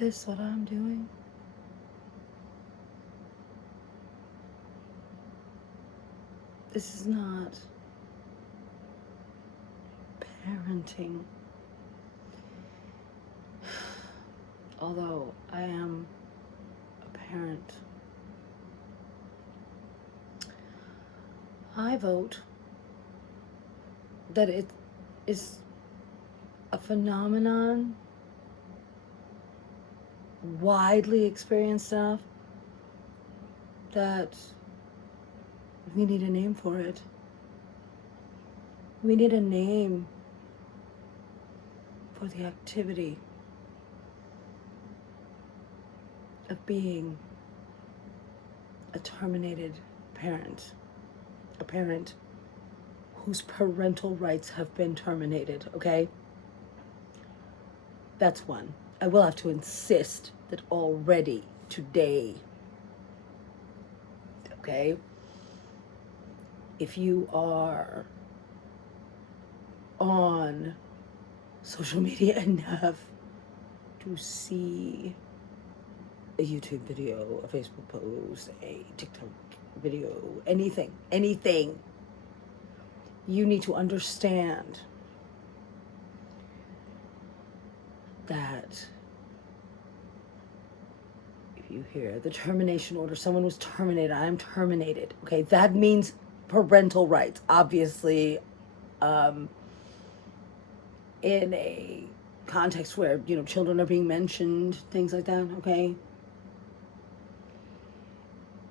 this what I'm doing? This is not parenting. Although I am a parent, I vote that it is a phenomenon widely experienced enough that we need a name for it. We need a name for the activity of being a terminated parent, a parent whose parental rights have been terminated, okay? That's one. I will have to insist that already today, okay, if you are on social media enough to see a YouTube video, a Facebook post, a TikTok video, anything, you need to understand that if you hear the termination order, someone was terminated, I'm terminated, okay, that means parental rights, obviously, in a context where, you know, children are being mentioned, things like that, okay?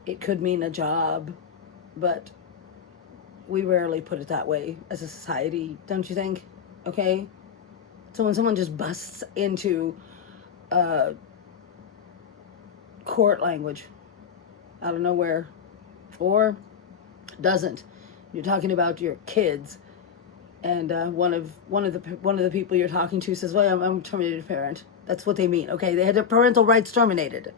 It could mean a job, but we rarely put it that way as a society, don't you think? Okay? So when someone just busts into court language out of nowhere, or doesn't, you're talking about your kids, and one of the people you're talking to says, "Well, I'm a terminated parent." That's what they mean. Okay, they had their parental rights terminated.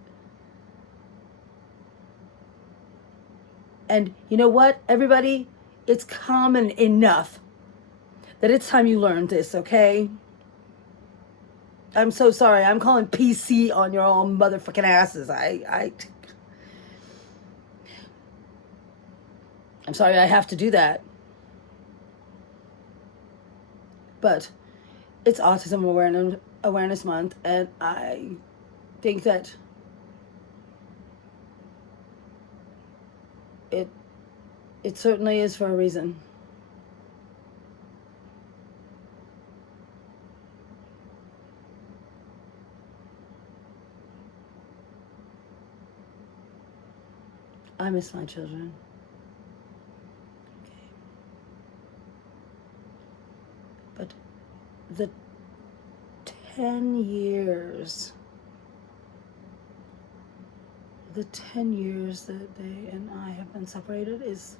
And you know what, everybody? It's common enough that it's time you learned this, okay? I'm so sorry. I'm calling PC on your all motherfucking asses. I'm sorry I have to do that. But it's Autism Awareness Month, and I think that it certainly is for a reason. I miss my children. Okay. But the 10 years that they and I have been separated is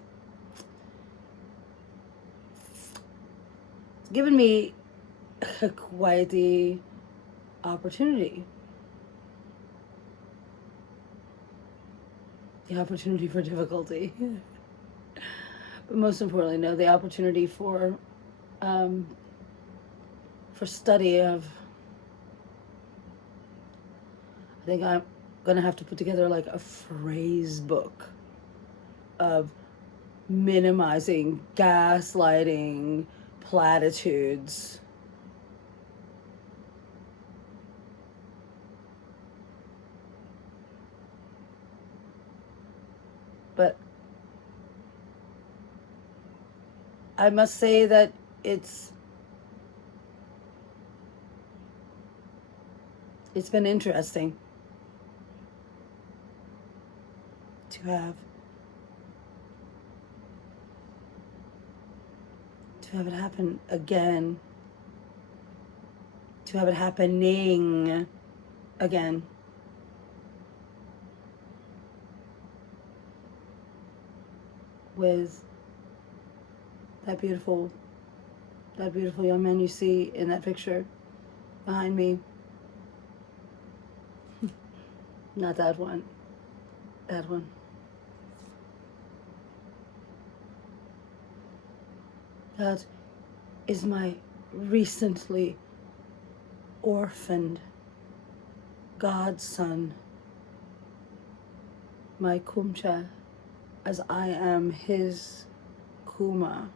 given me quite the opportunity. The opportunity for difficulty. But most importantly, no, the opportunity for study of, I think I'm gonna have to put together like a phrase book of minimizing gaslighting, platitudes, but I must say that it's been interesting to have it happen again, to have it happening again. With that beautiful young man you see in that picture behind me. Not that one. That one. That is my recently orphaned God's son, my kumcha, as I am his kuma.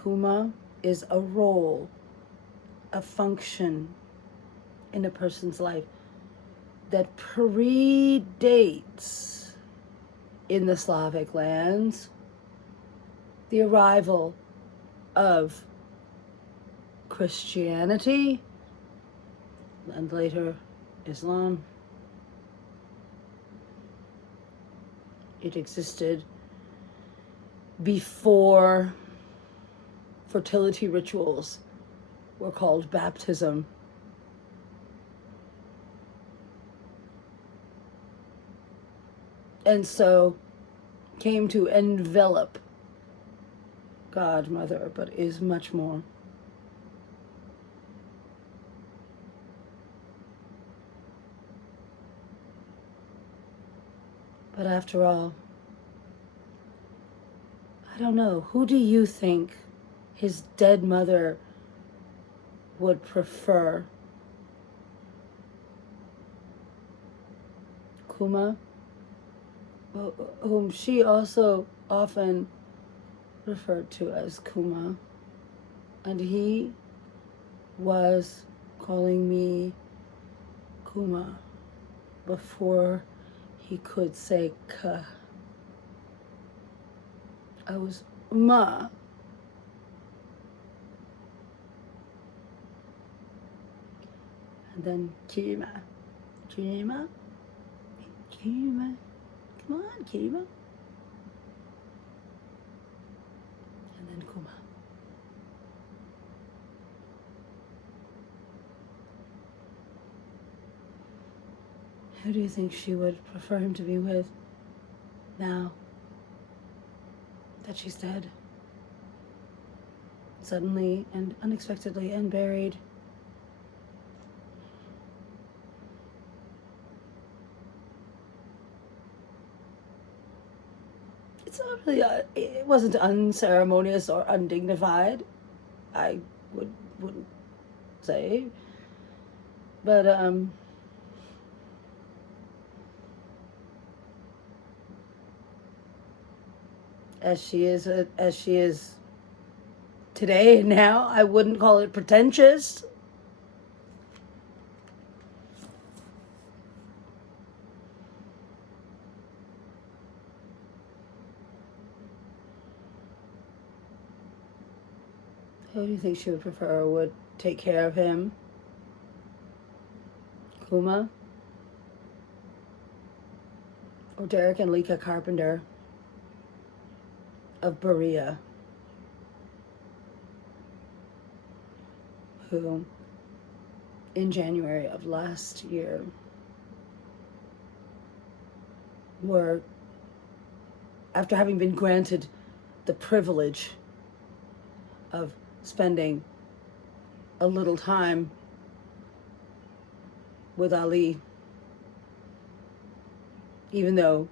Kuma is a role, a function in a person's life that predates in the Slavic lands the arrival of Christianity and later Islam. It existed before fertility rituals were called baptism. And so came to envelop God, Mother, but is much more. But after all, I don't know, who do you think his dead mother would prefer? Kuma, whom she also often referred to as Kuma, and he was calling me Kuma before he could say K. I was Ma. And then Kima. Kima? Kima? Come on, Kima. And then Kuma. Who do you think she would prefer him to be with now that she's dead? Suddenly and unexpectedly and buried. It's not really, it wasn't unceremonious or undignified, I wouldn't say. But, as she is today and now, I wouldn't call it pretentious. Who do you think she would prefer would take care of him? Kuma? Or Derek and Lika Carpenter of Berea, who in January of last year were, after having been granted the privilege of spending a little time with Ali, even though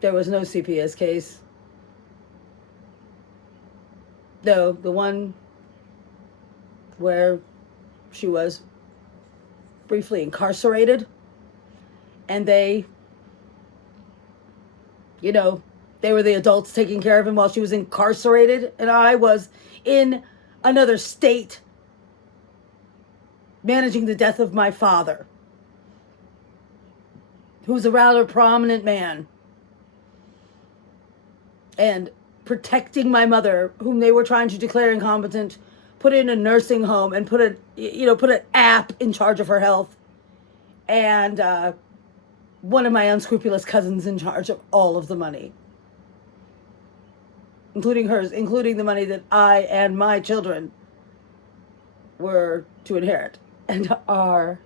there was no CPS case. Though the one where she was briefly incarcerated, and they were the adults taking care of him while she was incarcerated, and I was in another state managing the death of my father, who was a rather prominent man, and protecting my mother, whom they were trying to declare incompetent, put in a nursing home, and put an app in charge of her health, and one of my unscrupulous cousins in charge of all of the money, including hers, including the money that I and my children were to inherit, and are,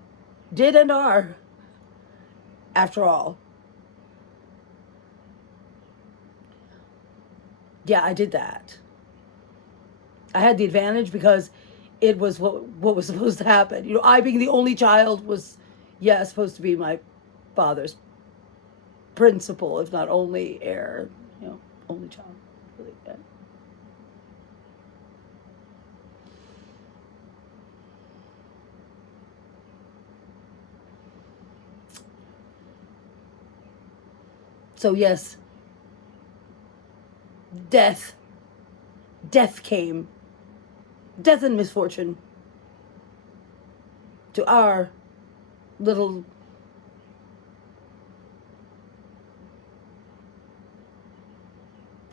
after all. Yeah, I did that. I had the advantage because it was what was supposed to happen. I being the only child was, supposed to be my father's principal, if not only heir, only child. Really, yeah. So yes, death came, death and misfortune to our little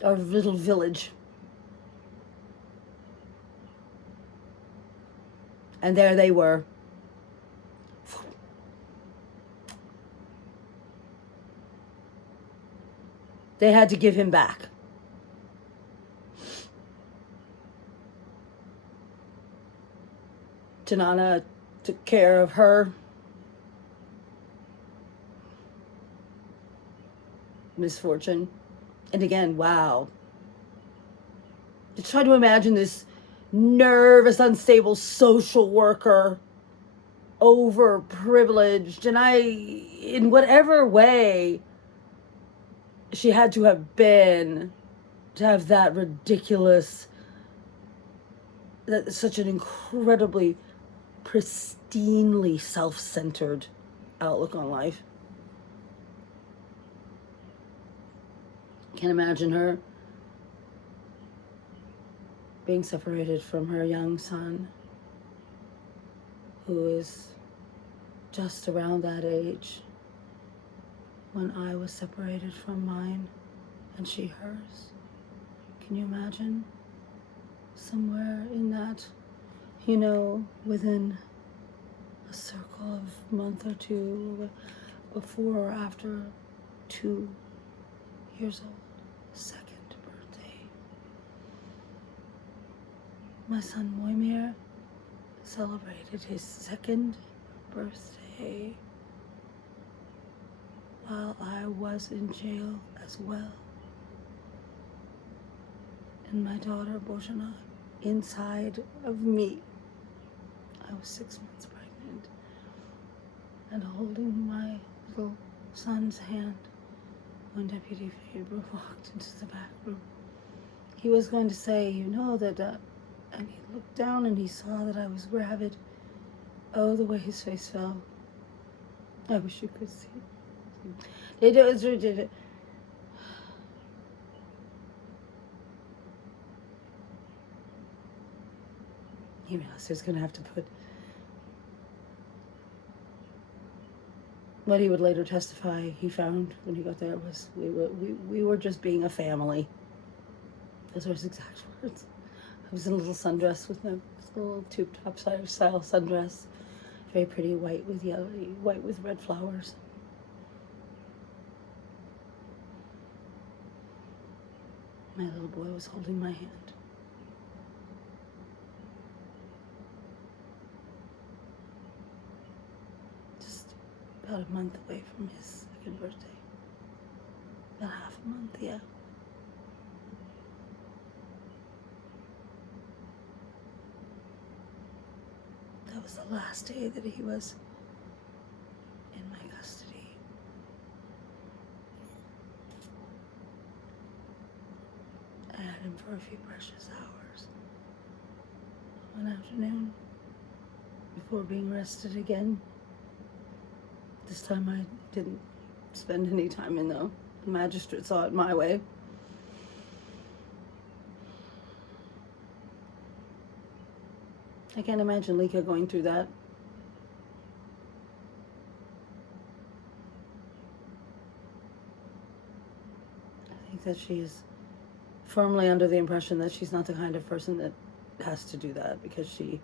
village. And there they were. They had to give him back. Tanana took care of her. Misfortune. And again, wow. Just try to imagine this nervous, unstable social worker, overprivileged, and in whatever way she had to have been to have that ridiculous, such an incredibly pristinely self-centered outlook on life. Can't imagine her being separated from her young son, who is just around that age when I was separated from mine and she hers. Can you imagine? Somewhere in that, within a circle of a month or two before or after 2 years old, second birthday. My son Moimir celebrated his second birthday while I was in jail as well. And my daughter Bojana inside of me. I was 6 months pregnant and holding my little son's hand when Deputy Faber walked into the back room. He was going to say, that, and he looked down and he saw that I was gravid. Oh, the way his face fell. I wish you could see. They did it. He realized he was going to have to put what he would later testify he found when he got there was we were just being a family. Those were his exact words. I was in a little sundress with a little tube top style sundress, very pretty, white with red flowers. My little boy was holding my hand. Just about a month away from his second birthday. About half a month, yeah. That was the last day that he was in my custody. I had him for a few precious hours. One afternoon, before being arrested again. This time I didn't spend any time in though. The magistrate saw it my way. I can't imagine Lika going through that. I think that she's firmly under the impression that she's not the kind of person that has to do that because she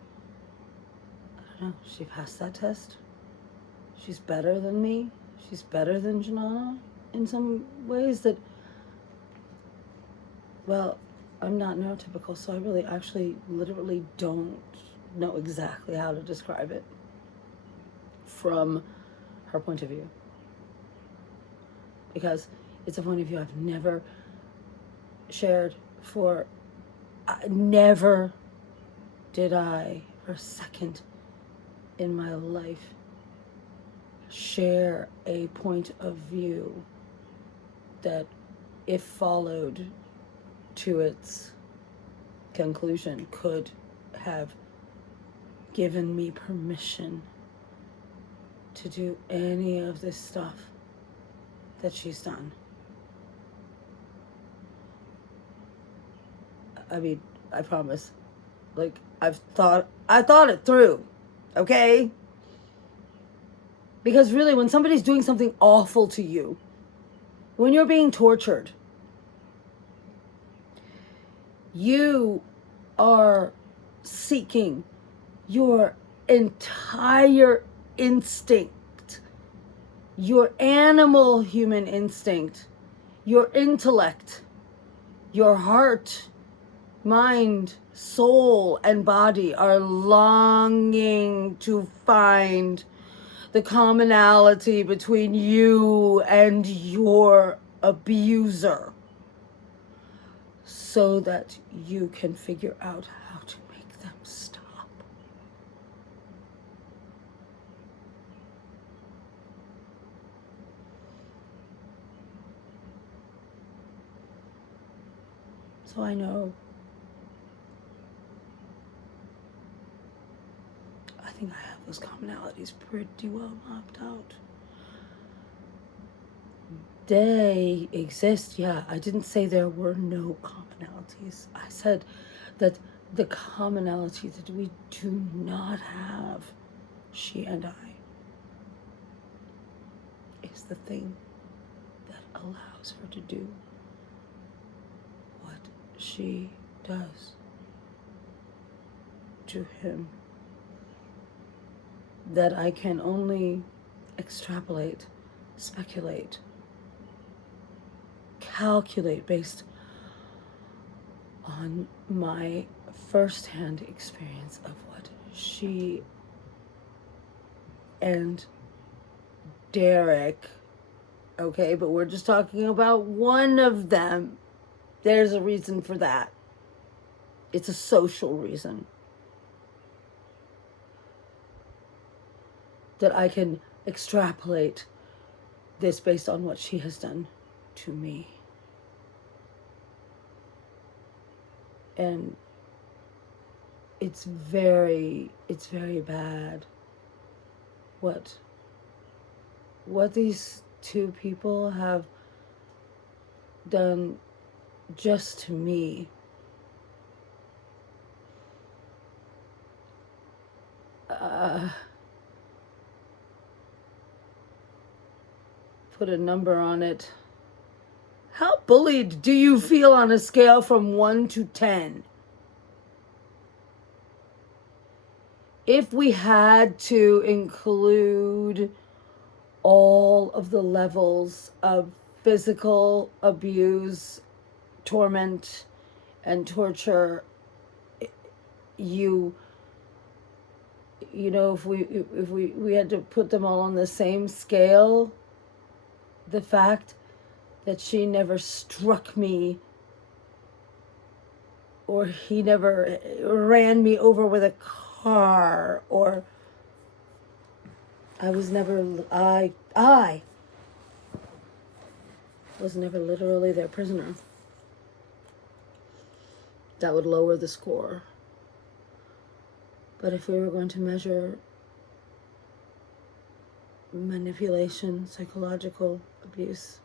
passed that test. She's better than me. She's better than Janana in some ways that, well, I'm not neurotypical, so I really actually literally don't know exactly how to describe it from her point of view. Because it's a point of view I've never shared for, never did I, for a second in my life, share a point of view that, if followed to its conclusion, could have given me permission to do any of this stuff that she's done. I mean, I promise. Like, I thought it through, okay? Because really, when somebody's doing something awful to you, when you're being tortured, you are seeking your entire instinct, your animal human instinct, your intellect, your heart, mind, soul, and body are longing to find the commonality between you and your abuser so that you can figure out how to make them stop. So I know. I think I have those commonalities pretty well mapped out. They exist, yeah. I didn't say there were no commonalities. I said that the commonality that we do not have, she and I, is the thing that allows her to do what she does to him. That I can only extrapolate, speculate, calculate based on my first-hand experience of what she and Derek, okay, but we're just talking about one of them. There's a reason for that. It's a social reason. That I can extrapolate this based on what she has done to me. And it's very bad what these two people have done just to me. Put a number on it. How bullied do you feel on a scale from 1 to 10? If we had to include all of the levels of physical abuse, torment, and torture, you know, if we had to put them all on the same scale, the fact that she never struck me or he never ran me over with a car, or I was never literally their prisoner, that would lower the score. But if we were going to measure manipulation, psychological abuse,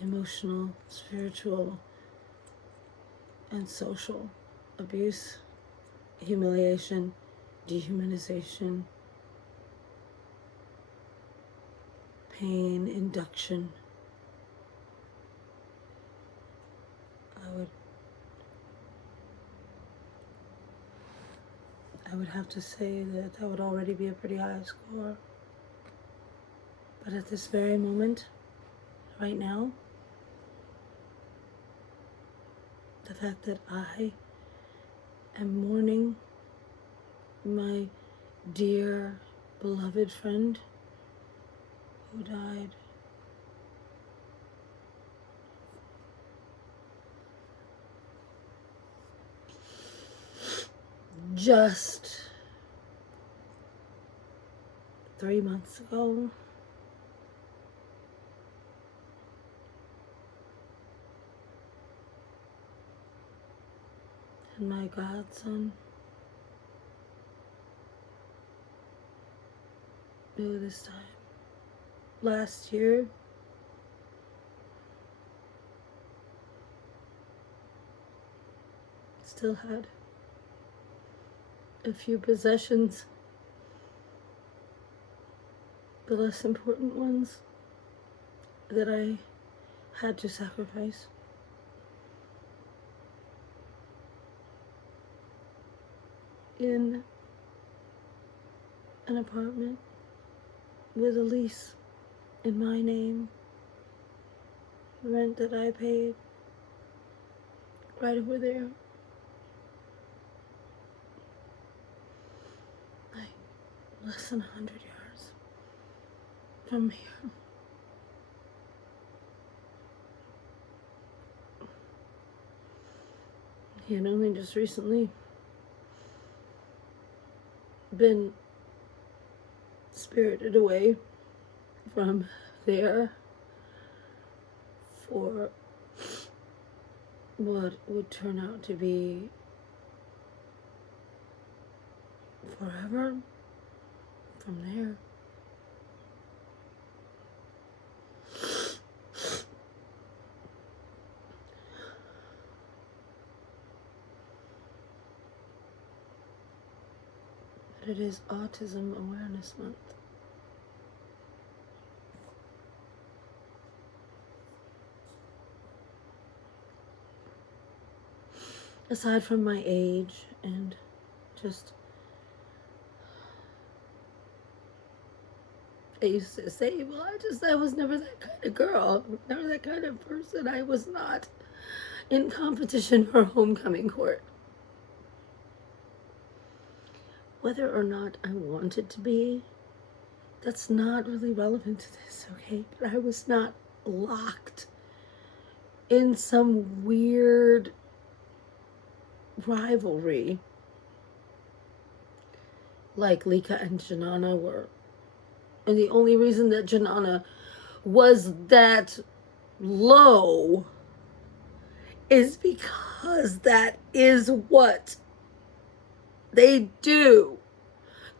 emotional, spiritual, and social abuse, humiliation, dehumanization, pain, induction, I would have to say that would already be a pretty high score. But at this very moment, right now, the fact that I am mourning my dear, beloved friend who died just 3 months ago. And my godson, who this time last year still had a few possessions, the less important ones, that I had to sacrifice. In an apartment with a lease in my name, rent that I paid right over there, like less than 100 yards from here. He had only just recently been spirited away from there for what would turn out to be forever from there. But it is Autism Awareness Month. Aside from my age and just, I used to say, well, I was never that kind of girl, never that kind of person. I was not in competition for homecoming court. Whether or not I wanted to be, that's not really relevant to this, okay? But I was not locked in some weird rivalry like Lika and Janana were. And the only reason that Janana was that low is because that is what they do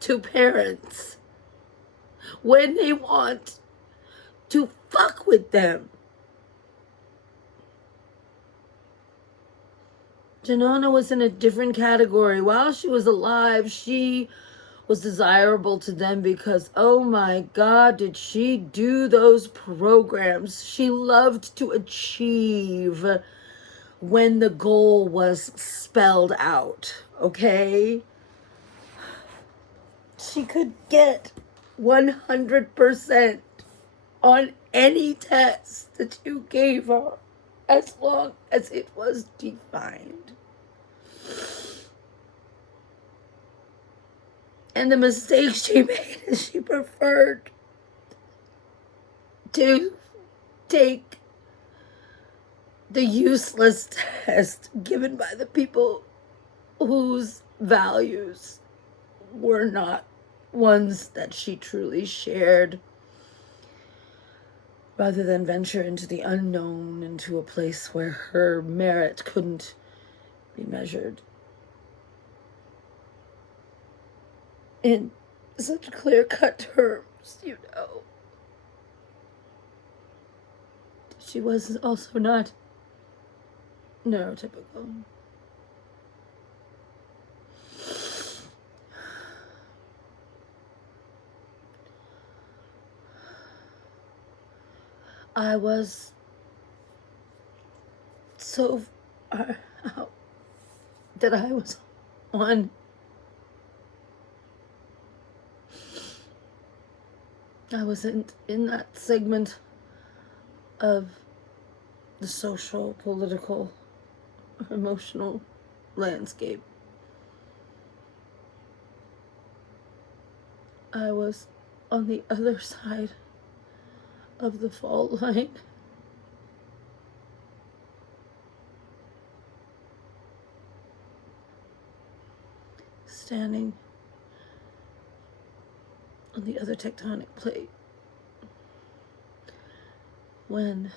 to parents when they want to fuck with them. Janana was in a different category. While she was alive, she was desirable to them because, oh my God, did she do those programs. She loved to achieve when the goal was spelled out, okay? She could get 100% on any test that you gave her, as long as it was defined. And the mistake she made is she preferred to take the useless test given by the people whose values were not ones that she truly shared, rather than venture into the unknown, into a place where her merit couldn't be measured in such clear-cut terms, you know. She was also not neurotypical. I was so far out that I was on I wasn't in that segment of the social, political, emotional landscape. I was on the other side of the fault line. Standing on the other tectonic plate when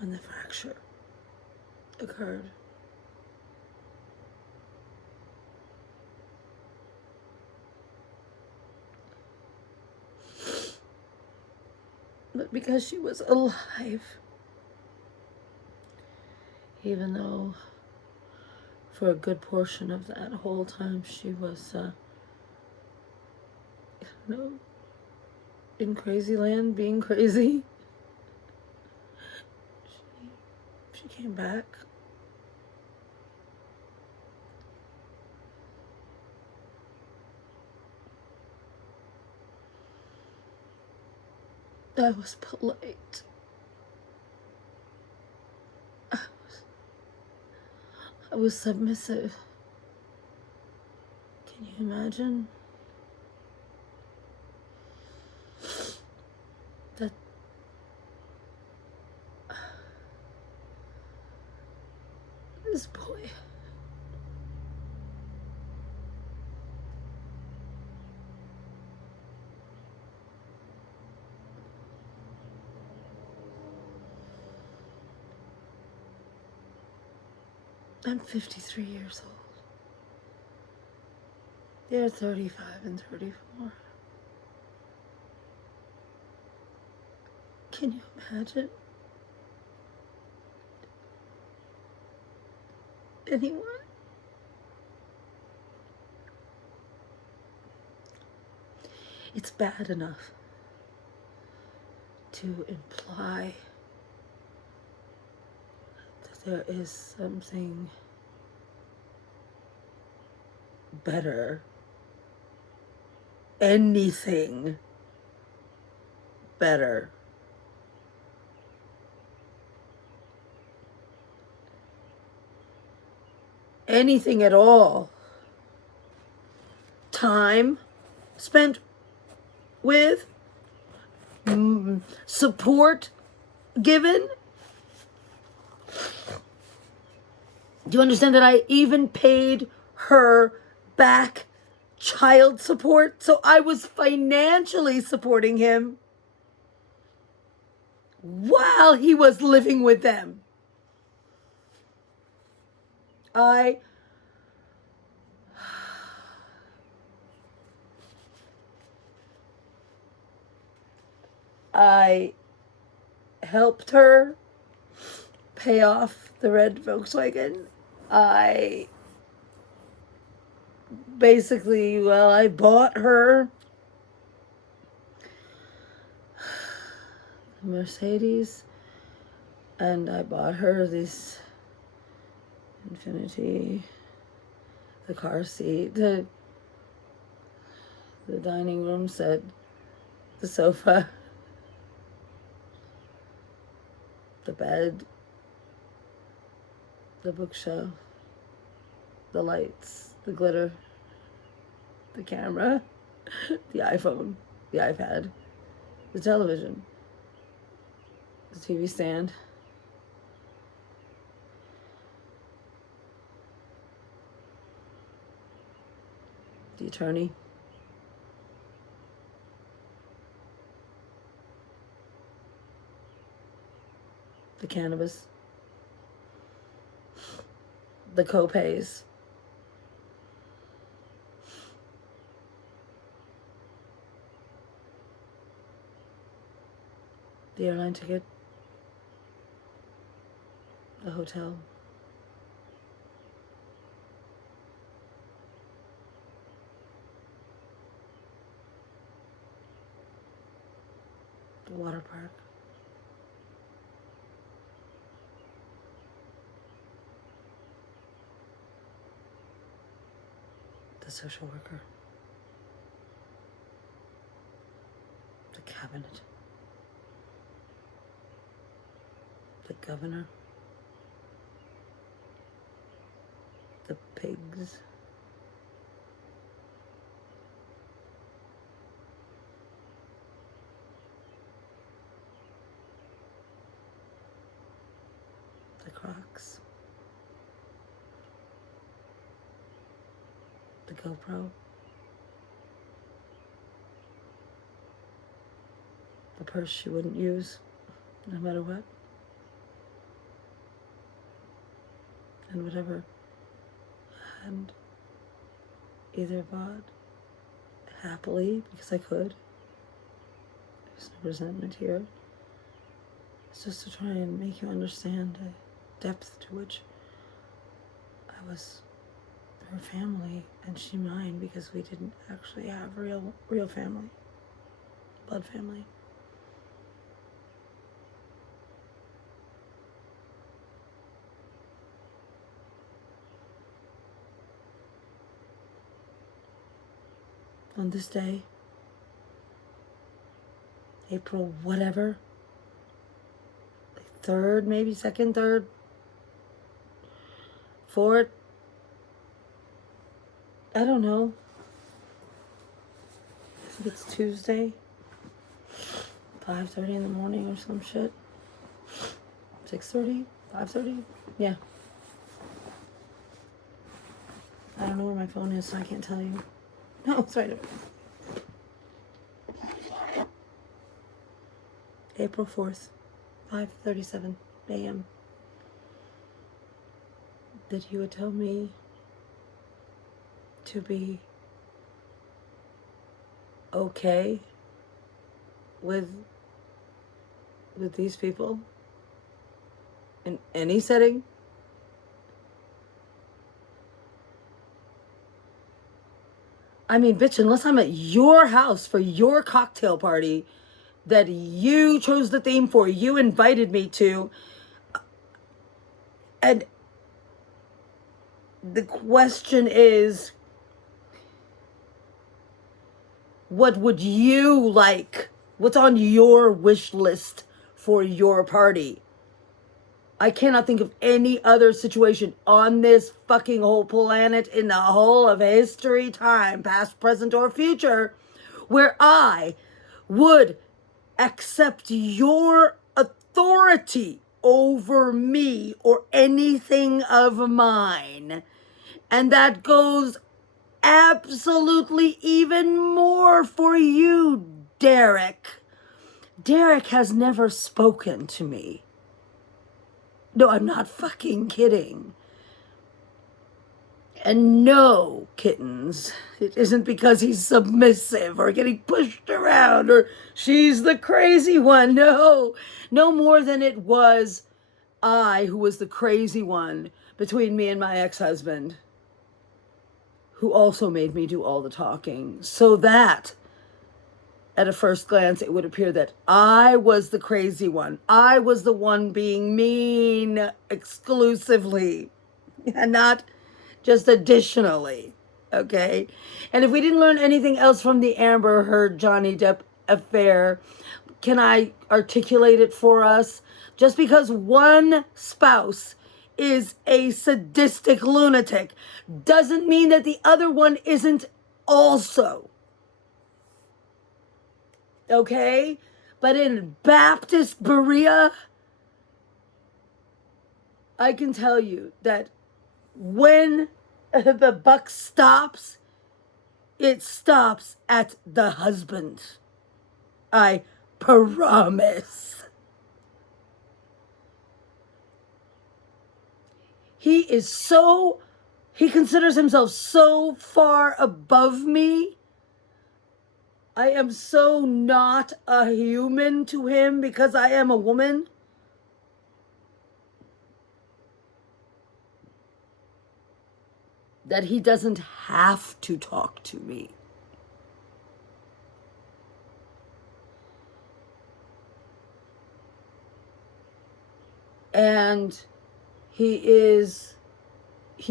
the fracture occurred. But because she was alive, even though for a good portion of that whole time she was, in crazy land, being crazy. She came back. I was polite. I was submissive. Can you imagine? That this boy, I'm 53 years old. They're 35 and 34. Can you imagine? Anyone? It's bad enough to imply that there is something better, anything better. Anything at all. Time spent with, support given. Do you understand that I even paid her back child support? So I was financially supporting him while he was living with them. I helped her pay off the red Volkswagen. I bought her a Mercedes, and I bought her this Infinity, the car seat, the dining room set, the sofa, the bed, the bookshelf, the lights, the glitter, the camera, the iPhone, the iPad, the television, the TV stand, the attorney, the cannabis, the co-pays, the airline ticket, the hotel, the water park, the social worker, the cabinet, the governor, the pigs, the Crocs, the GoPro, the purse she wouldn't use no matter what, and whatever I had either bought happily because I could. There's no resentment here. It's just to try and make you understand depth to which I was her family and she mine, because we didn't actually have real family, blood family. On this day, April whatever, like 3rd, maybe 2nd, 3rd, 4th, I don't know. I think it's Tuesday, 5:30 in the morning or some shit. 6:30, 5:30, yeah. I don't know where my phone is, so I can't tell you. No, it's right over. April 4th, 5:37 a.m. That you would tell me to be okay with these people in any setting. I mean, bitch, unless I'm at your house for your cocktail party that you chose the theme for, you invited me to, and the question is, what would you like? What's on your wish list for your party? I cannot think of any other situation on this fucking whole planet in the whole of history, time, past, present, or future, where I would accept your authority over me or anything of mine. And that goes absolutely even more for you, Derek. Derek has never spoken to me. No, I'm not fucking kidding. And no, kittens, it isn't because he's submissive or getting pushed around or she's the crazy one. No, no more than it was I who was the crazy one between me and my ex-husband, who also made me do all the talking, so that at a first glance, it would appear that I was the crazy one. I was the one being mean exclusively, and not just additionally, okay? And if we didn't learn anything else from the Amber Heard Johnny Depp affair, can I articulate it for us? Just because one spouse is a sadistic lunatic doesn't mean that the other one isn't also. Okay? But in Baptist Berea, I can tell you that when the buck stops, it stops at the husband. I promise. He considers himself so far above me. I am so not a human to him because I am a woman. That he doesn't have to talk to me. And he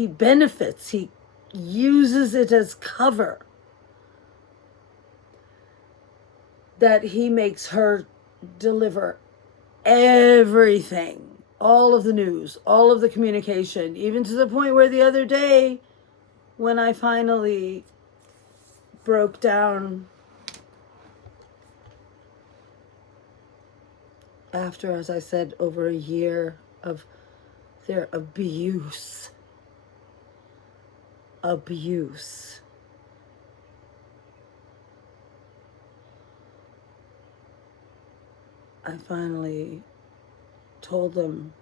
benefits, he uses it as cover. That he makes her deliver everything, all of the news, all of the communication, even to the point where the other day, when I finally broke down after, as I said, over a year of their abuse. I finally told them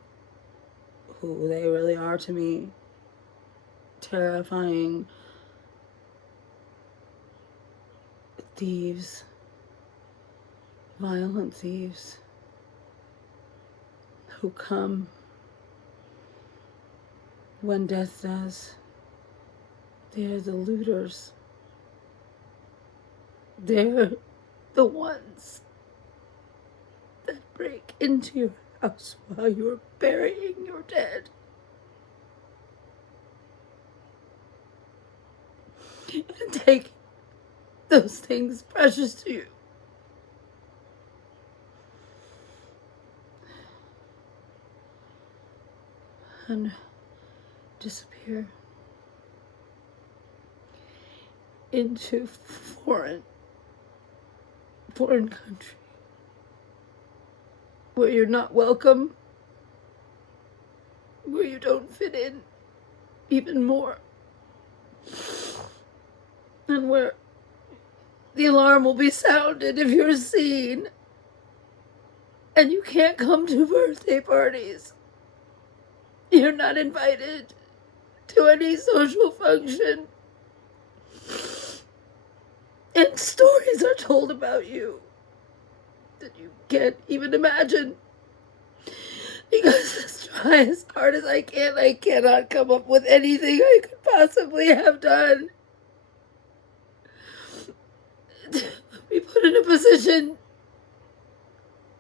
who they really are to me. Terrifying thieves, violent thieves who come when death does. They're the looters. They're the ones that break into your house while you're burying your dead. And take those things precious to you. And disappear into foreign country where you're not welcome, where you don't fit in even more, and where the alarm will be sounded if you're seen, and you can't come to birthday parties. You're not invited to any social function. And stories are told about you that you can't even imagine. Because as hard as I can, I cannot come up with anything I could possibly have done to be put in a position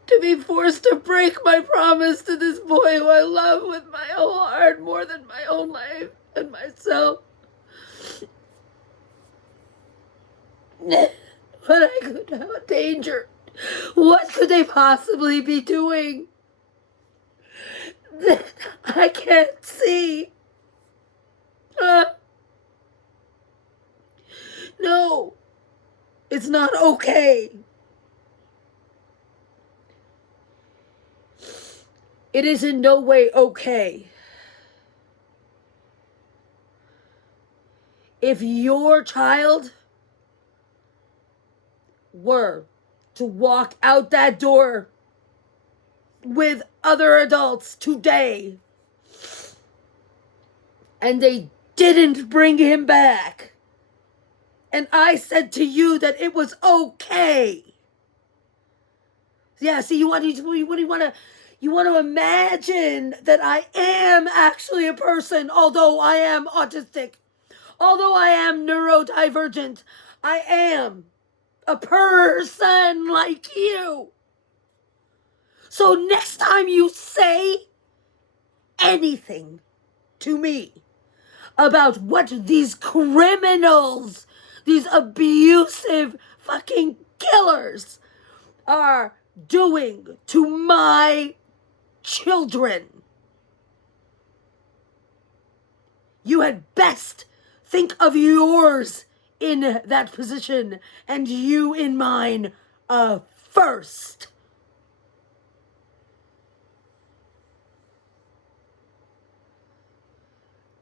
to be forced to break my promise to this boy who I love with my whole heart more than my own life and myself. But I could have a danger. What could they possibly be doing that I can't see? No, it's not okay. It is in no way okay if your child were to walk out that door with other adults today and they didn't bring him back, and I said to you that it was okay. Yeah, see, you want to imagine that I am actually a person, although I am autistic, although I am neurodivergent, I am a person like you. So next time you say anything to me about what these criminals, these abusive fucking killers are doing to my children, you had best think of yours in that position and you in mine first.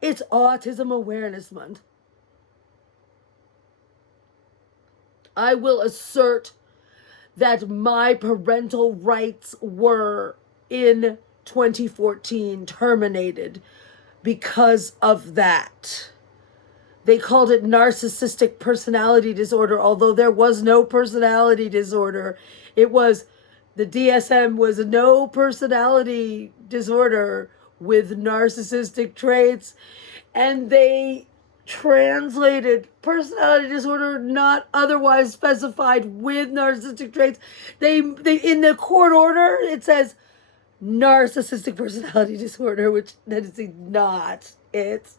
It's Autism Awareness Month. I will assert that my parental rights were in 2014 terminated because of that. They called it narcissistic personality disorder, although there was no personality disorder. It was, the DSM was no personality disorder with narcissistic traits, and they translated personality disorder not otherwise specified with narcissistic traits. They in the court order it says narcissistic personality disorder, which that is not it.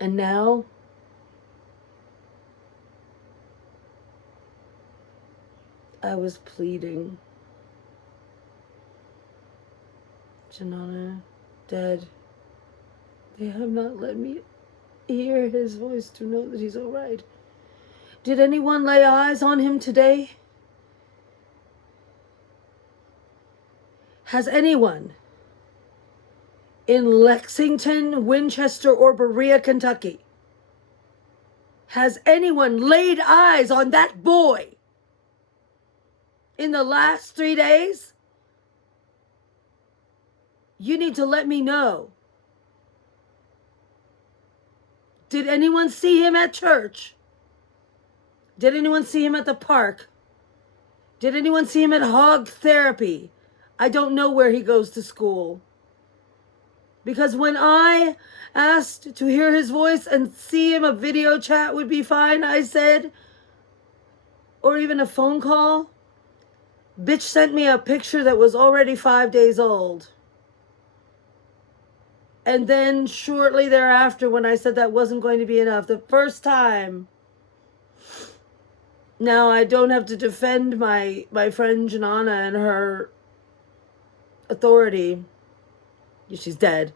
And now I was pleading. Janana, dead. They have not let me hear his voice to know that he's all right. Did anyone lay eyes on him today? Has anyone in Lexington, Winchester, or Berea, Kentucky, has anyone laid eyes on that boy in the last 3 days? You need to let me know. Did anyone see him at church? Did anyone see him at the park? Did anyone see him at hog therapy? I don't know where he goes to school. Because when I asked to hear his voice and see him, a video chat would be fine, I said, or even a phone call. Bitch sent me a picture that was already 5 days old. And then shortly thereafter, when I said that wasn't going to be enough, the first time, now I don't have to defend my friend Janana and her authority. She's dead.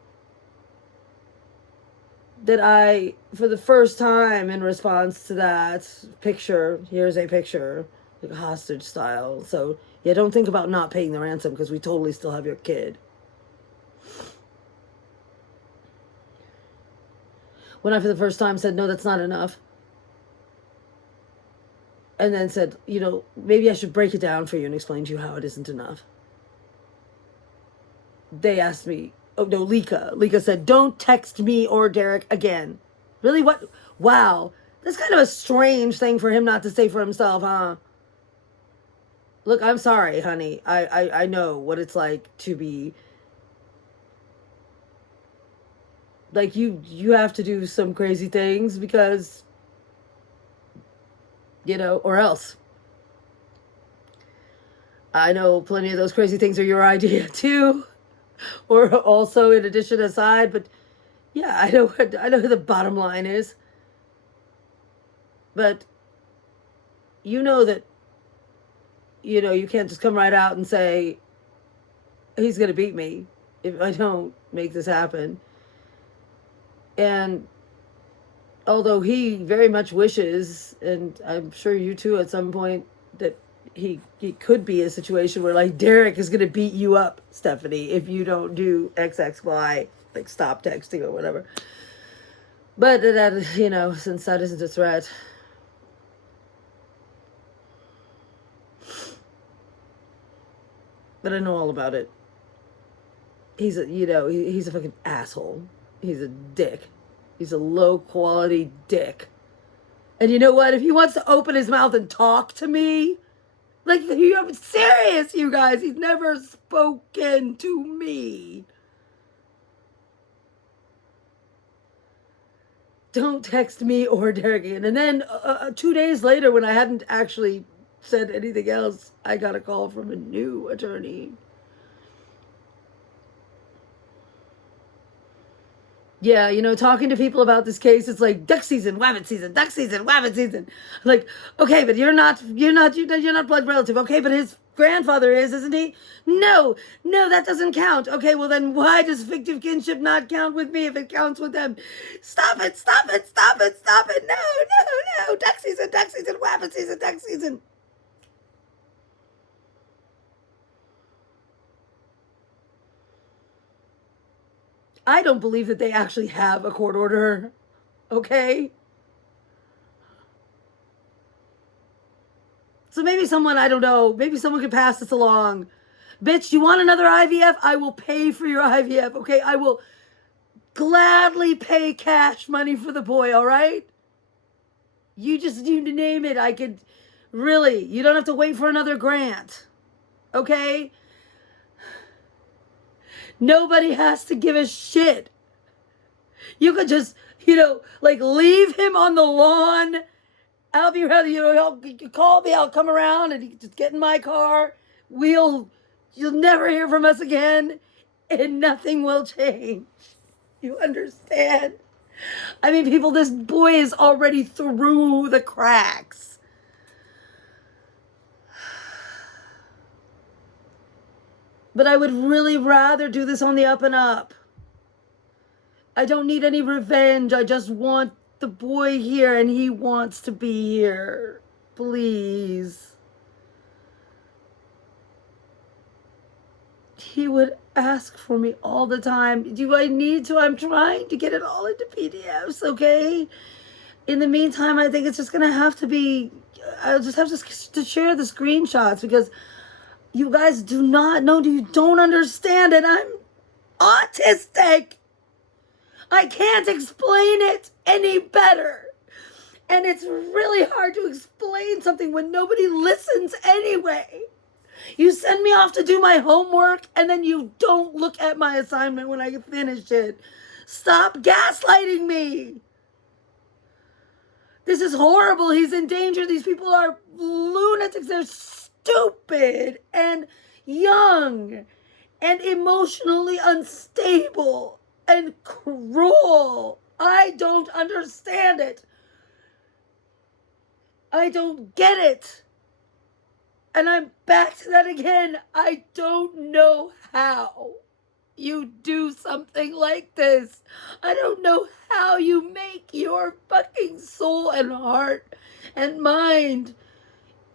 That I, for the first time in response to that picture, here's a picture, like hostage style. So yeah, don't think about not paying the ransom because we totally still have your kid. When I, for the first time, said, no, that's not enough. And then said, you know, maybe I should break it down for you and explain to you how it isn't enough. They asked me, oh no, Lika said, don't text me or Derek again. Really? What? Wow. That's kind of a strange thing for him not to say for himself, huh? Look, I'm sorry, honey. I know what it's like to be like you have to do some crazy things because, you know, or else. I know plenty of those crazy things are your idea too, or also in addition aside, but yeah, I know what the bottom line is. But you know that, you know, you can't just come right out and say he's going to beat me if I don't make this happen. And although he very much wishes, and I'm sure you too at some point, that he could be a situation where like Derek is going to beat you up, Stephanie, if you don't do XXY, like stop texting or whatever. But that, you know, since that isn't a threat. But I know all about it. He's a, you know, he's a fucking asshole. He's a dick. He's a low quality dick. And you know what? If he wants to open his mouth and talk to me, like, I'm serious, you guys. He's never spoken to me. Don't text me or Derek again. And then 2 days later, when I hadn't actually said anything else, I got a call from a new attorney. Yeah, you know, talking to people about this case, it's like duck season, wabbit season, duck season, wabbit season. Like, okay, but you're not blood relative. Okay, but his grandfather is, isn't he? No, that doesn't count. Okay, well then why does fictive kinship not count with me if it counts with them? Stop it. No. Duck season, wabbit season, duck season. I don't believe that they actually have a court order, okay? So maybe someone, I don't know, maybe someone could pass this along. Bitch, you want another IVF? I will pay for your IVF, okay? I will gladly pay cash money for the boy, all right? You just need to name it. I could, really, you don't have to wait for another grant, okay? Nobody has to give a shit. You could just, you know, like leave him on the lawn. I'll be ready, you know, you call me, I'll come around and you can just get in my car. You'll never hear from us again and nothing will change. You understand? I mean, people, this boy is already through the cracks. But I would really rather do this on the up and up. I don't need any revenge. I just want the boy here and he wants to be here. Please. He would ask for me all the time. Do I need to? I'm trying to get it all into PDFs, okay? In the meantime, I think it's just going to have to be, I'll just have to share the screenshots because you guys do not know, you don't understand it. I'm autistic. I can't explain it any better. And it's really hard to explain something when nobody listens anyway. You send me off to do my homework and then you don't look at my assignment when I finish it. Stop gaslighting me. This is horrible. He's in danger. These people are lunatics. They're stupid and young and emotionally unstable and cruel. I don't understand it. I don't get it. And I'm back to that again. I don't know how you do something like this. I don't know how you make your fucking soul and heart and mind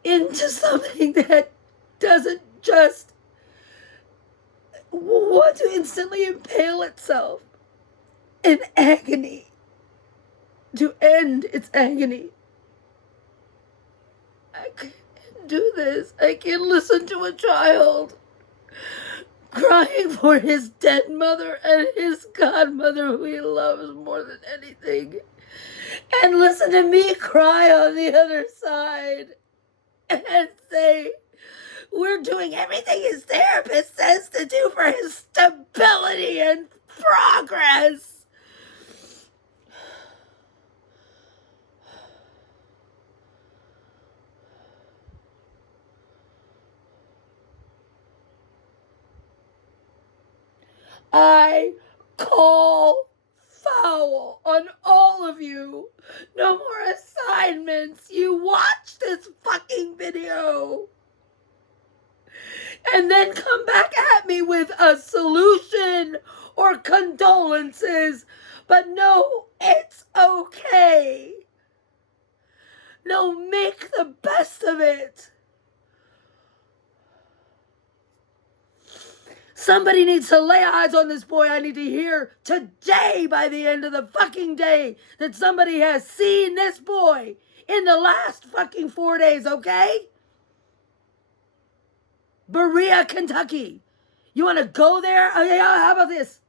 into something that doesn't just want to instantly impale itself in agony to end its agony. I can't do this. I can't listen to a child crying for his dead mother and his godmother who he loves more than anything, and listen to me cry on the other side and say, we're doing everything his therapist says to do for his stability and progress. I call foul on all of you. No more assignments. You watch this fucking video and then come back at me with a solution or condolences. But no, it's okay. No, make the best of it. Somebody needs to lay eyes on this boy. I need to hear today, by the end of the fucking day, that somebody has seen this boy in the last fucking 4 days, okay? Berea, Kentucky. You want to go there? Oh, yeah, how about this?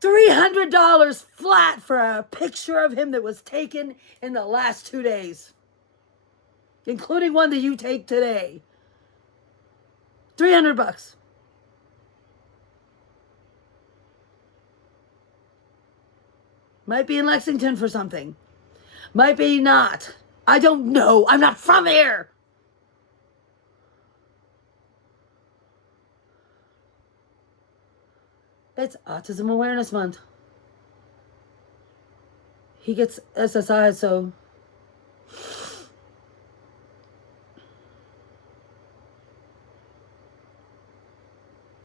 $300 flat for a picture of him that was taken in the last 2 days, including one that you take today. $300. Might be in Lexington for something. Might be not. I don't know. I'm not from here. It's Autism Awareness Month. He gets SSI, so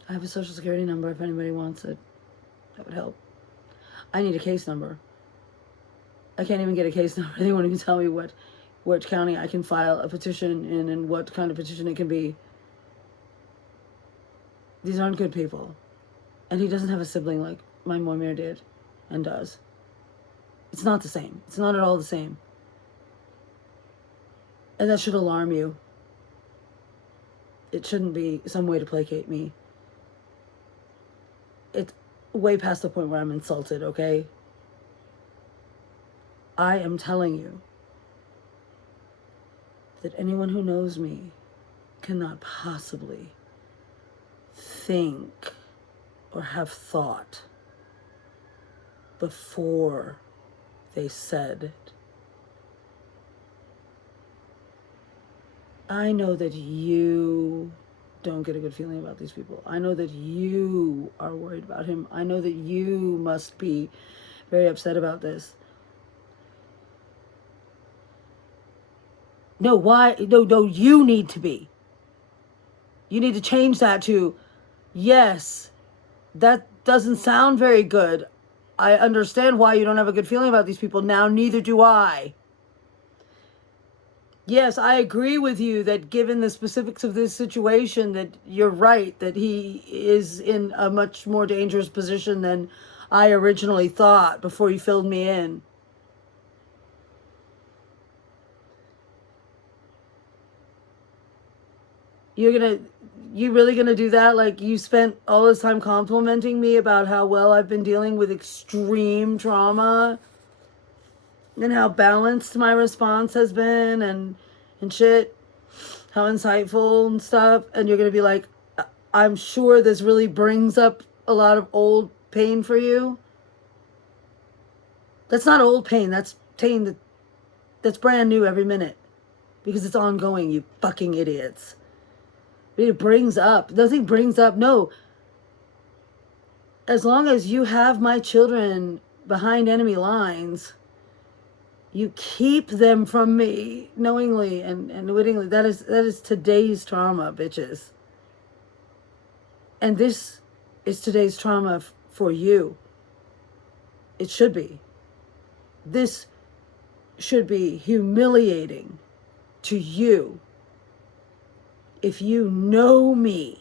I have a social security number if anybody wants it. That would help. I need a case number. I can't even get a case number. They won't even tell me what county I can file a petition in and what kind of petition it can be. These aren't good people. And he doesn't have a sibling like my Moimir did and does. It's not the same. It's not at all the same. And that should alarm you. It shouldn't be some way to placate me. It's way past the point where I'm insulted, okay? I am telling you that anyone who knows me cannot possibly think or have thought before they said it. I know that you don't get a good feeling about these people. I know that you are worried about him. I know that you must be very upset about this. No, why? No, you need to be. You need to change that to, yes, that doesn't sound very good. I understand why you don't have a good feeling about these people. Now, neither do I. Yes, I agree with you that given the specifics of this situation, that you're right, that he is in a much more dangerous position than I originally thought before you filled me in. You really gonna do that? Like, you spent all this time complimenting me about how well I've been dealing with extreme trauma? and how balanced my response has been and shit, how insightful and stuff, and you're gonna be like, I'm sure this really brings up a lot of old pain for you. That's not old pain. That's pain that's brand new every minute because it's ongoing, you fucking idiots. It brings up, nothing brings up, no. As long as you have my children behind enemy lines, you keep them from me knowingly and wittingly. That is today's trauma, bitches. And this is today's trauma for you. It should be. This should be humiliating to you if you know me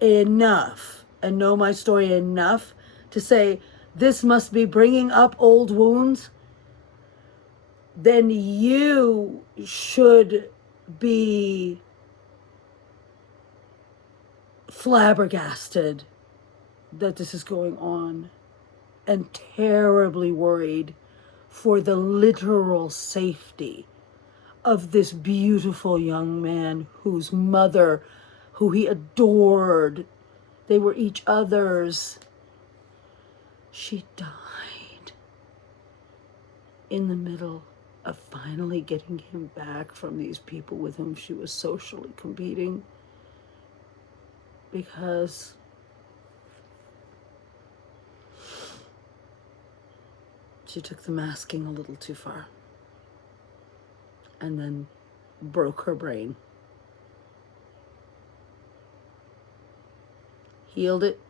enough and know my story enough to say this must be bringing up old wounds. Then you should be flabbergasted that this is going on and terribly worried for the literal safety of this beautiful young man whose mother, who he adored, they were each other's, she died in the middle of finally getting him back from these people with whom she was socially competing because she took the masking a little too far and then broke her brain. Healed it.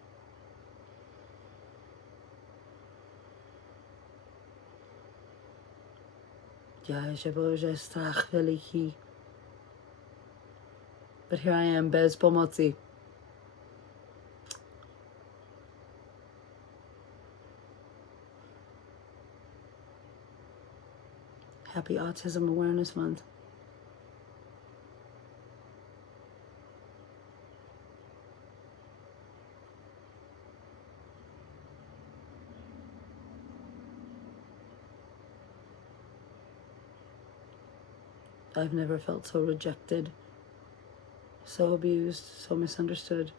But here I am, bez pomoci. Happy Autism Awareness Month. I've never felt so rejected, so abused, so misunderstood.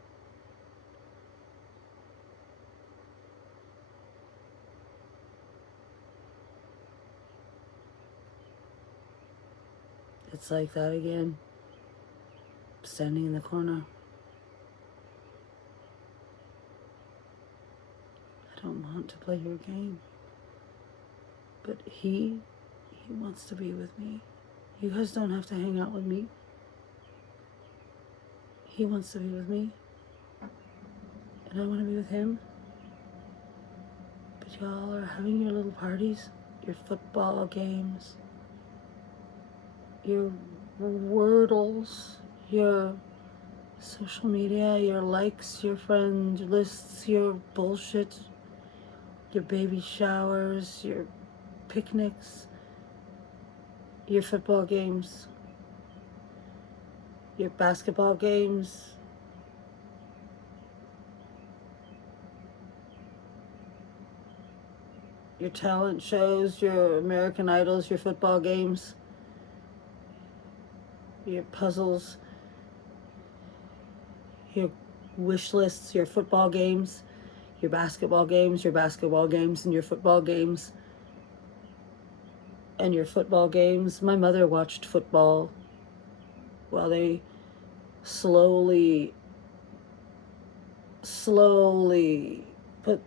It's like that again, standing in the corner. I don't want to play your game, but he wants to be with me. You guys don't have to hang out with me. He wants to be with me, and I want to be with him. But y'all are having your little parties, your football games, your wordles, your social media, your likes, your friend lists, your bullshit, your baby showers, your picnics, your football games, your basketball games, your talent shows, your American Idols, your football games, your puzzles, your wish lists, your football games, your basketball games, and your football games, and your football games. My mother watched football while they slowly put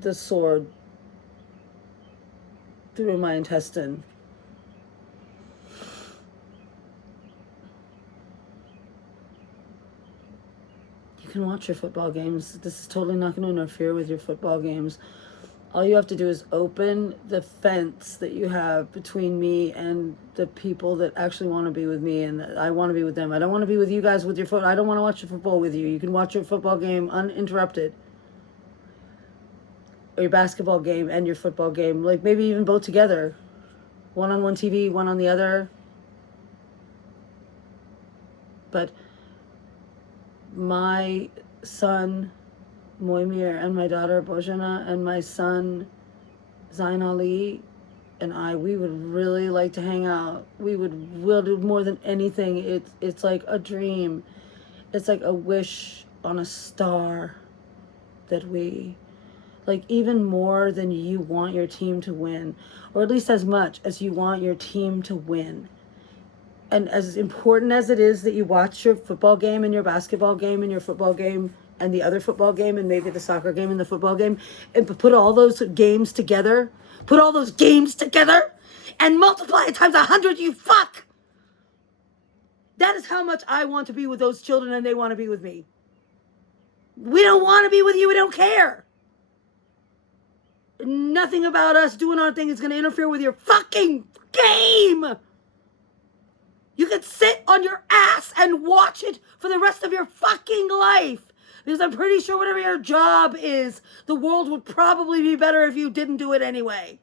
the sword through my intestine. You can watch your football games. This is totally not going to interfere with your football games. All you have to do is open the fence that you have between me and the people that actually want to be with me, and I want to be with them. I don't want to be with you guys with your foot. I don't want to watch your football with you. You can watch your football game uninterrupted, or your basketball game and your football game, like maybe even both together, one on one TV, one on the other. But my son Moimir and my daughter Bojana and my son Zain Ali and we would really like to hang out. We'll do more than anything. It's like a dream. It's like a wish on a star that we, like, even more than you want your team to win, or at least as much as you want your team to win. And as important as it is that you watch your football game and your basketball game and your football game and the other football game and maybe the soccer game and the football game, and put all those games together, and multiply it times 100, you fuck! That is how much I want to be with those children and they want to be with me. We don't want to be with you, we don't care. Nothing about us doing our thing is going to interfere with your fucking game. You can sit on your ass and watch it for the rest of your fucking life. Because I'm pretty sure whatever your job is, the world would probably be better if you didn't do it anyway.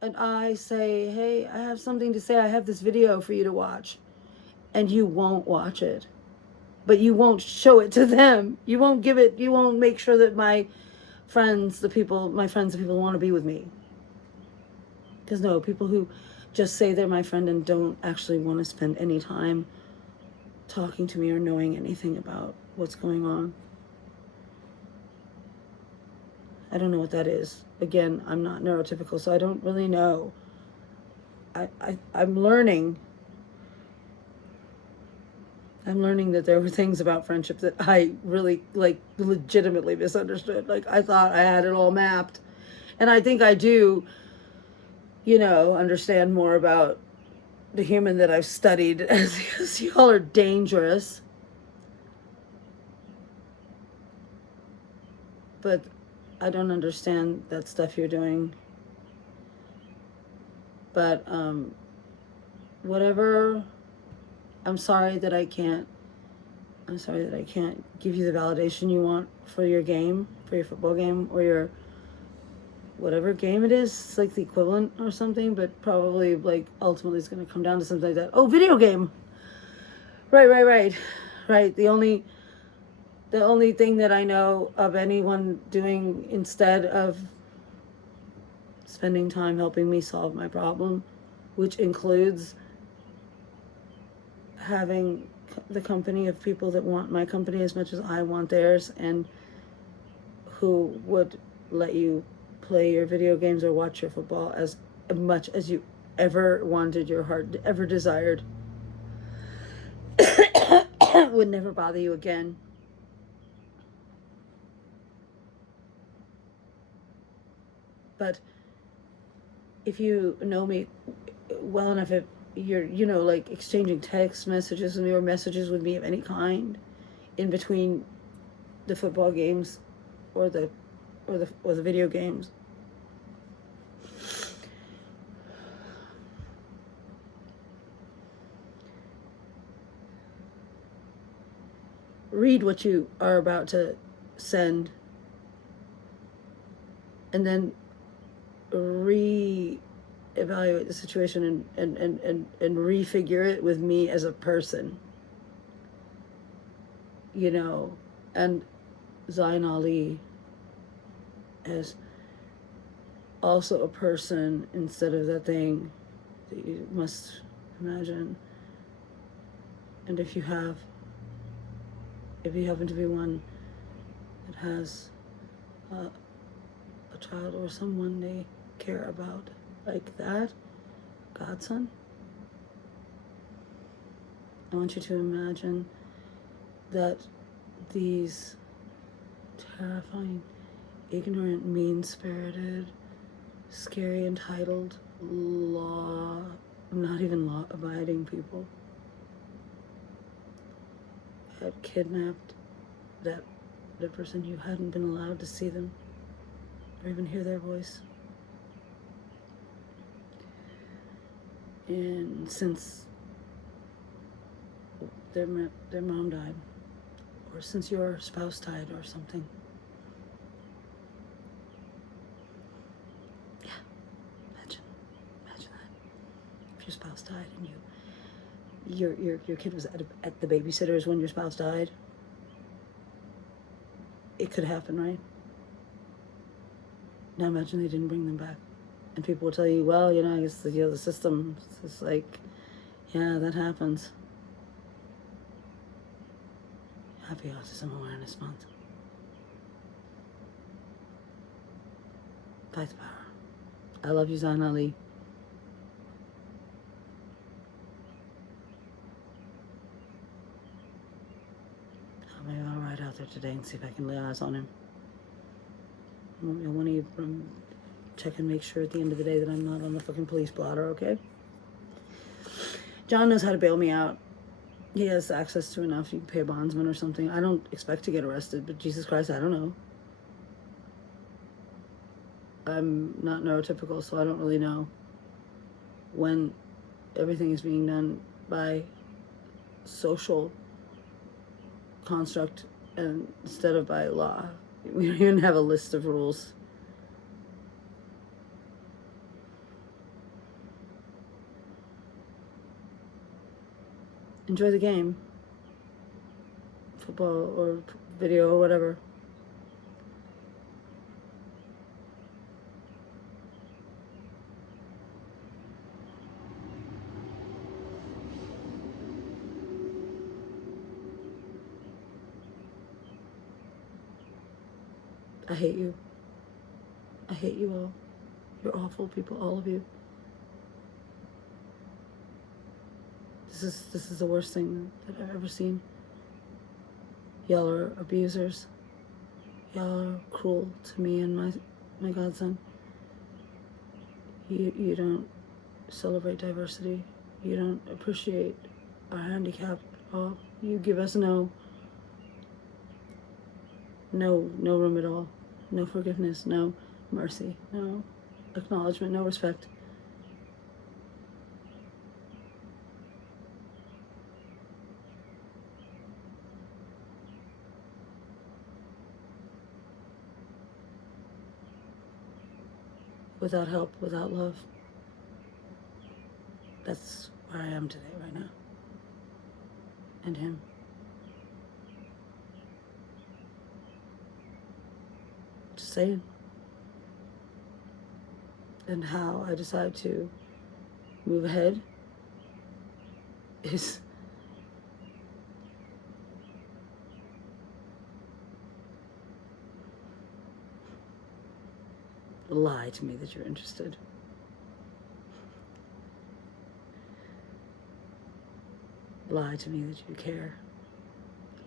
And I say, hey, I have something to say. I have this video for you to watch. And you won't watch it. But you won't show it to them. You won't make sure that my friends, the people want to be with me. Because no, people who just say they're my friend and don't actually want to spend any time talking to me or knowing anything about what's going on. I don't know what that is. Again, I'm not neurotypical, so I don't really know. I'm learning that there were things about friendship that I really, like, legitimately misunderstood. Like, I thought I had it all mapped. And I think I do, understand more about the human that I've studied, as y'all are dangerous. But I don't understand that stuff you're doing. But, whatever, I'm sorry that I can't give you the validation you want for your game, for your football game, or your whatever game it is. It's like the equivalent or something, but probably, like, ultimately it's going to come down to something like that. Oh, video game. Right. The only thing that I know of anyone doing instead of spending time helping me solve my problem, which includes having the company of people that want my company as much as I want theirs, and who would let you play your video games or watch your football as much as you ever wanted, your heart ever desired, would never bother you again. But if you know me well enough, if you're, like, exchanging text messages and your messages with me of any kind in between the football games or the video games, read what you are about to send, and then re-evaluate the situation and refigure it with me as a person, and Zayn Ali as also a person instead of that thing that you must imagine. And if you happen to be one that has a child or someone they care about like that, godson, I want you to imagine that these terrifying, ignorant, mean-spirited, scary, entitled, not even law-abiding people had kidnapped that person. You hadn't been allowed to see them or even hear their voice. And since their mom died, or since your spouse died or something. Yeah, imagine that. If your spouse died and your kid was at the babysitter's when your spouse died. it could happen, right? Now imagine they didn't bring them back. And people will tell you, well, I guess the system is like, yeah, that happens. Happy Autism Awareness Month. Fight the power. I love you, Zain Ali. Maybe I'll ride out there today and see if I can lay eyes on him. I want you to check and make sure at the end of the day that I'm not on the fucking police blotter, okay? John knows how to bail me out. He has access to enough. You can pay a bondsman or something. I don't expect to get arrested, but Jesus Christ, I don't know. I'm not neurotypical, so I don't really know when everything is being done by social construct and instead of by law. We don't even have a list of rules. Enjoy the game. Football or video or whatever. I hate you. I hate you all. You're awful people, all of you. This is the worst thing that I've ever seen. Y'all are abusers. Y'all are cruel to me and my godson. You don't celebrate diversity. You don't appreciate our handicap at all. You give us no room at all. No forgiveness, no mercy, no acknowledgement, no respect. Without help, without love. That's where I am today, right now. And him. Just saying. And how I decide to move ahead is lie to me that you're interested. Lie to me that you care.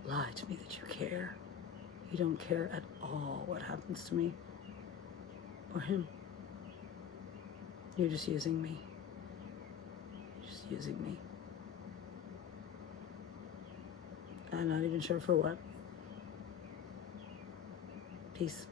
Lie to me that you care. You don't care at all what happens to me or him. You're just using me. You're just using me. I'm not even sure for what. Peace.